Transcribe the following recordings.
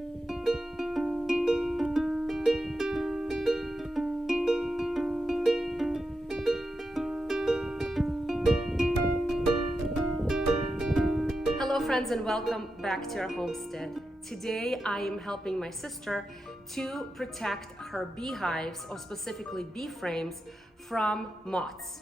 Hello friends, and welcome back to our homestead. Today I am helping my sister to protect her beehives, or specifically bee frames, from moths.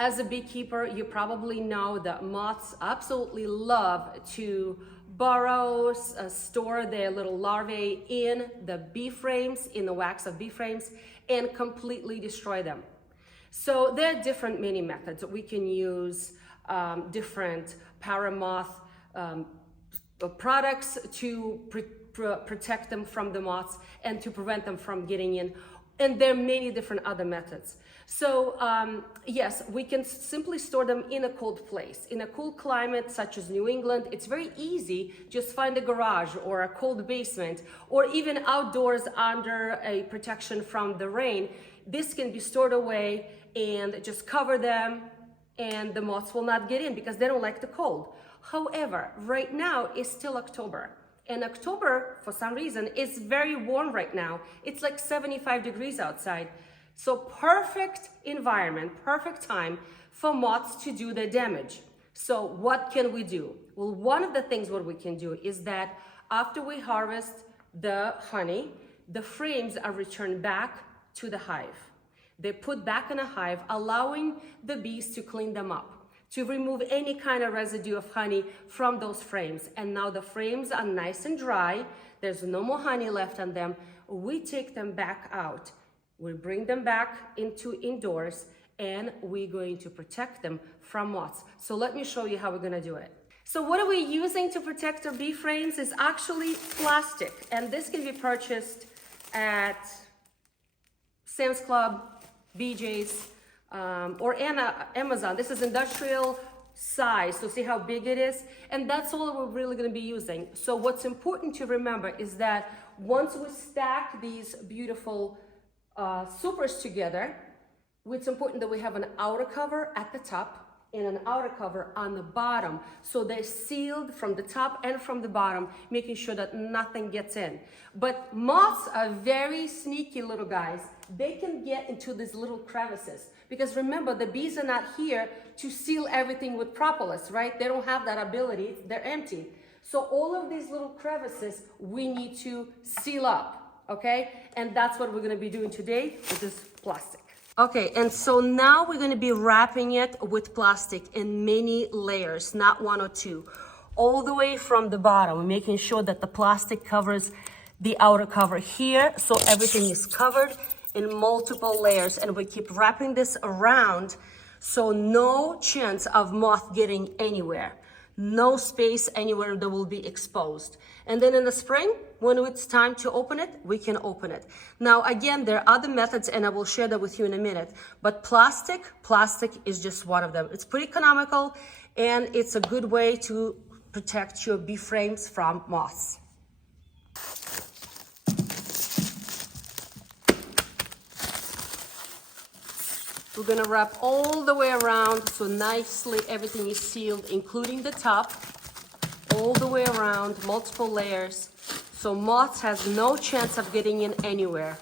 As a beekeeper, you probably know that moths absolutely love to burrow, store their little larvae in the bee frames, in the wax of bee frames, and completely destroy them. So there are different many methods. We can use different paramoth products to protect them from the moths and to prevent them from getting in. And there are many different other methods. So yes, we can simply store them in a cold place. In a cool climate such as New England, it's very easy. Just find a garage or a cold basement, or even outdoors under a protection from the rain. This can be stored away and just cover them, and the moths will not get in because they don't like the cold. However, right now is still October. And October, for some reason, is very warm right now. It's like 75 degrees outside. So perfect environment, perfect time for moths to do their damage. So what can we do? Well, one of the things what we can do is that after we harvest the honey, the frames are returned back to the hive. They're put back in a hive, allowing the bees to clean them up, to remove any kind of residue of honey from those frames. And now the frames are nice and dry. There's no more honey left on them. We take them back out. We bring them back into indoors, and we're going to protect them from moths. So let me show you how we're going to do it. So what are we using to protect our bee frames is actually plastic. And this can be purchased at Sam's Club, BJ's, or Amazon. This is industrial size, so see how big it is? And that's all we're really going to be using. So what's important to remember is that once we stack these beautiful supers together, it's important that we have an outer cover at the top and an outer cover on the bottom, so they're sealed from the top and from the bottom, making sure that nothing gets in. But moths are very sneaky little guys. They can get into these little crevices, because remember, the bees are not here to seal everything with propolis, right? They don't have that ability. They're empty. So all of these little crevices we need to seal up, okay? And that's what we're going to be doing today with this plastic. Okay, and so now we're going to be wrapping it with plastic in many layers, not one or two, all the way from the bottom. We're making sure that the plastic covers the outer cover here, so everything is covered in multiple layers, and we keep wrapping this around, so no chance of moth getting anywhere. No space anywhere that will be exposed. And then in the spring, when it's time to open it, we can open it. Now, again, there are other methods, and I will share that with you in a minute. But plastic is just one of them. It's pretty economical, and it's a good way to protect your bee frames from moths. We're gonna wrap all the way around, so nicely everything is sealed, including the top, all the way around, multiple layers, so moths has no chance of getting in anywhere.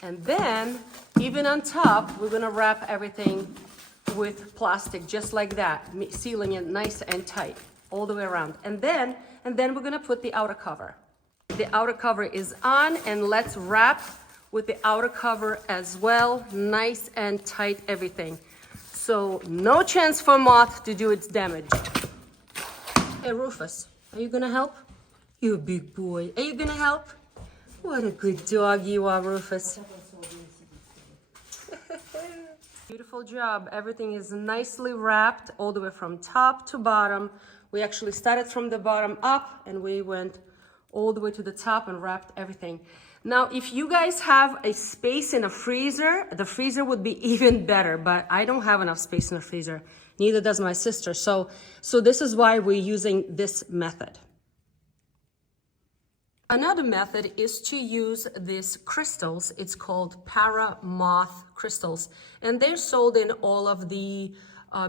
And then, even on top, we're gonna wrap everything with plastic, just like that, sealing it nice and tight, all the way around. And then we're gonna put the outer cover. The outer cover is on, and let's wrap with the outer cover as well, nice and tight everything. So no chance for moth to do its damage. Hey Rufus, are you gonna help? You a big boy. Are you gonna help? What a good dog you are, Rufus. Beautiful job. Everything is nicely wrapped all the way from top to bottom. We actually started from the bottom up, and we went all the way to the top and wrapped everything. Now, if you guys have a space in a freezer, the freezer would be even better, but I don't have enough space in the freezer. Neither does my sister. So this is why we're using this method. Another method is to use these crystals. It's called paramoth crystals, and they're sold in all of the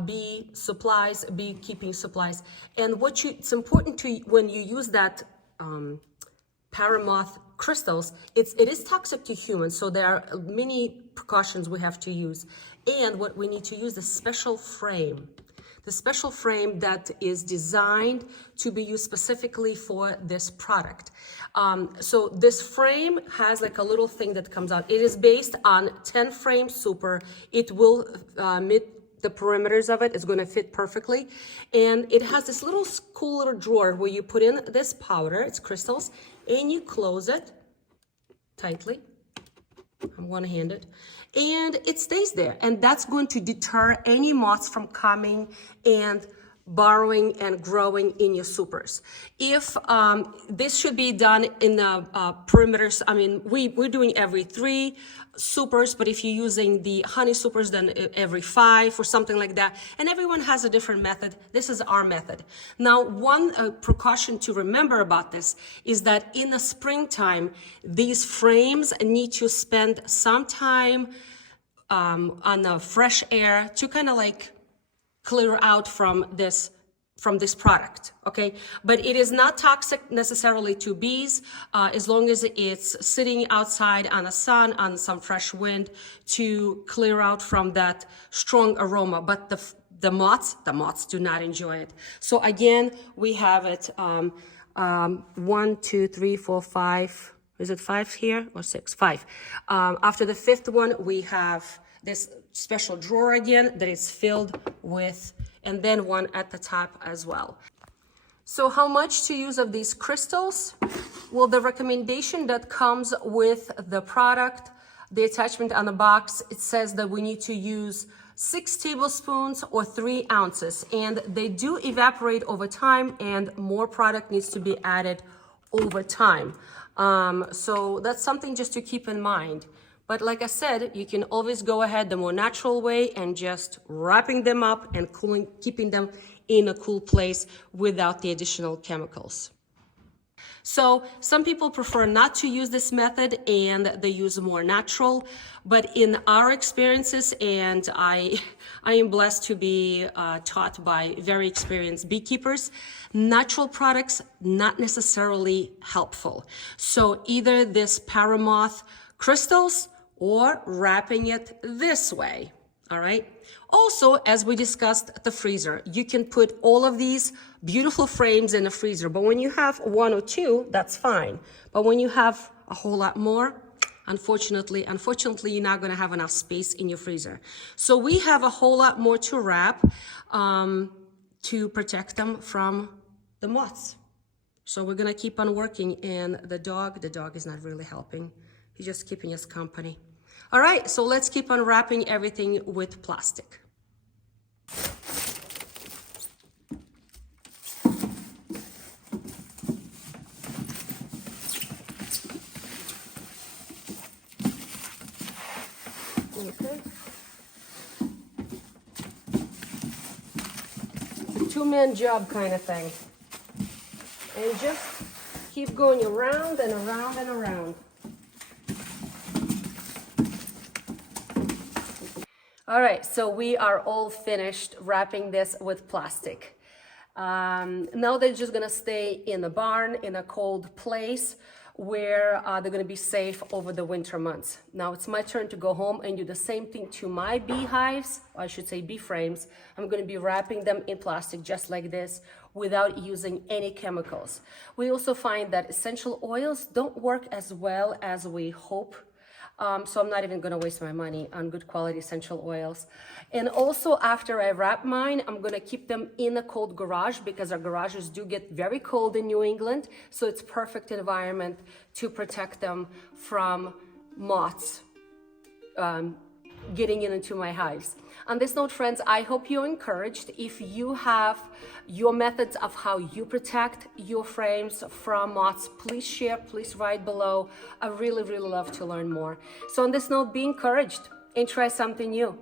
bee supplies, beekeeping supplies. And it's important to, when you use that paramoth crystals, it is toxic to humans, so there are many precautions we have to use. And what we need to use is special frame. The special frame that is designed to be used specifically for this product. So this frame has like a little thing that comes out. It is based on 10 frame super. It will meet the perimeters of it. It's going to fit perfectly. And it has this little cool little drawer where you put in this powder, it's crystals, and you close it tightly. I'm one-handed, and it stays there, and that's going to deter any moths from coming and borrowing and growing in your supers. If this should be done in the perimeters, I mean, we're doing every 3 supers, but if you're using the honey supers, then every 5 or something like that. And everyone has a different method. This is our method. Now, one precaution to remember about this is that in the springtime, these frames need to spend some time on the fresh air to kind of like clear out from this product, okay? But it is not toxic necessarily to bees as long as it's sitting outside on the sun, on some fresh wind to clear out from that strong aroma. But the moths do not enjoy it. So again, we have it 1, 2, 3, 4, 5. Is it 5 here or 6? 5. After the 5th one, we have this special drawer again that is filled with, and then one at the top as well. So how much to use of these crystals? Well, the recommendation that comes with the product, the attachment on the box, it says that we need to use 6 tablespoons or 3 ounces, and they do evaporate over time, and more product needs to be added over time. So that's something just to keep in mind. But like I said, you can always go ahead the more natural way and just wrapping them up and keeping them in a cool place without the additional chemicals. So some people prefer not to use this method and they use more natural, but in our experiences, and I am blessed to be taught by very experienced beekeepers, natural products not necessarily helpful. So either this paramoth crystals or wrapping it this way, all right? Also, as we discussed, the freezer. You can put all of these beautiful frames in the freezer, but when you have 1 or 2, that's fine. But when you have a whole lot more, unfortunately, you're not gonna have enough space in your freezer. So we have a whole lot more to wrap to protect them from the moths. So we're gonna keep on working, and the dog is not really helping. He's just keeping us company. All right, so let's keep on wrapping everything with plastic. Okay. It's a 2-man job kind of thing. And just keep going around and around and around. All right, so we are all finished wrapping this with plastic. Now they're just gonna stay in the barn in a cold place where they're gonna be safe over the winter months. Now it's my turn to go home and do the same thing to my beehives, or I should say bee frames. I'm gonna be wrapping them in plastic just like this without using any chemicals. We also find that essential oils don't work as well as we hope. So I'm not even gonna waste my money on good quality essential oils. And also after I wrap mine, I'm gonna keep them in a cold garage because our garages do get very cold in New England. So it's perfect environment to protect them from moths getting into my hives. On this note, friends, I hope you're encouraged. If you have your methods of how you protect your frames from moths, please share, please write below. I really, really love to learn more. So on this note, be encouraged and try something new.